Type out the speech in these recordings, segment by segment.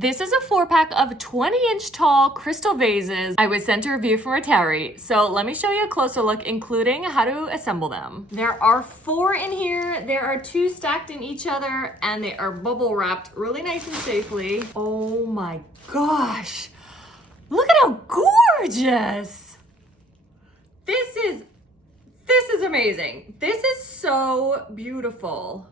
This is a 4-pack of 20-inch tall crystal vases I was sent a review from a Terry. So let me show you a closer look, including how to assemble them. There are 4 in here. There are 2 stacked in each other, and they are bubble wrapped really nice and safely. Oh my gosh. Look at how gorgeous. This is amazing. This is so beautiful.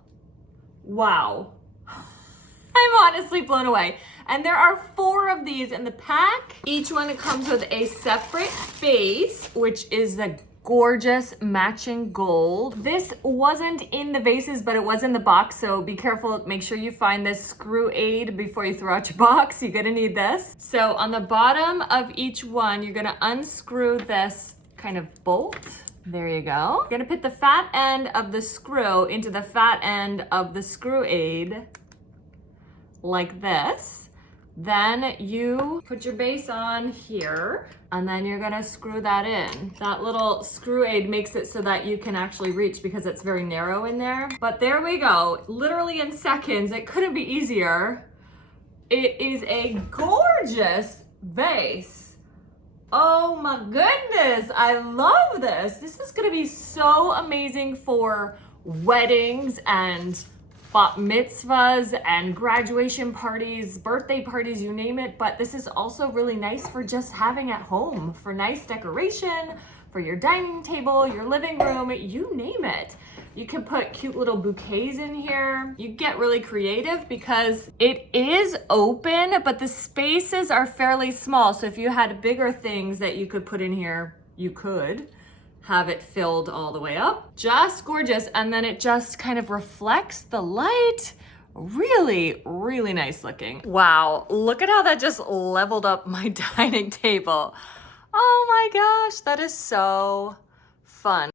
Wow. I'm honestly blown away. And there are 4 of these in the pack. Each one comes with a separate base, which is the gorgeous matching gold. This wasn't in the vases, but it was in the box, so be careful. Make sure you find this screw aid before you throw out your box. You're gonna need this. So on the bottom of each one, you're gonna unscrew this kind of bolt. There you go. You're gonna put the fat end of the screw into the fat end of the screw aid like this. Then you put your base on here, and then you're gonna screw that in. That little screw aid makes it so that you can actually reach because it's very narrow in there. But there we go, literally in seconds. It couldn't be easier. It is a gorgeous vase. Oh my goodness, I love this. This is gonna be so amazing for weddings and bat mitzvahs and graduation parties, birthday parties, you name it. But this is also really nice for just having at home, for nice decoration, for your dining table, your living room, you name it. You can put cute little bouquets in here. You get really creative because it is open, but the spaces are fairly small. So if you had bigger things that you could put in here, you could have it filled all the way up. Just gorgeous. And then it just kind of reflects the light. Really, really nice looking. Wow, look at how that just leveled up my dining table. Oh my gosh, that is so fun.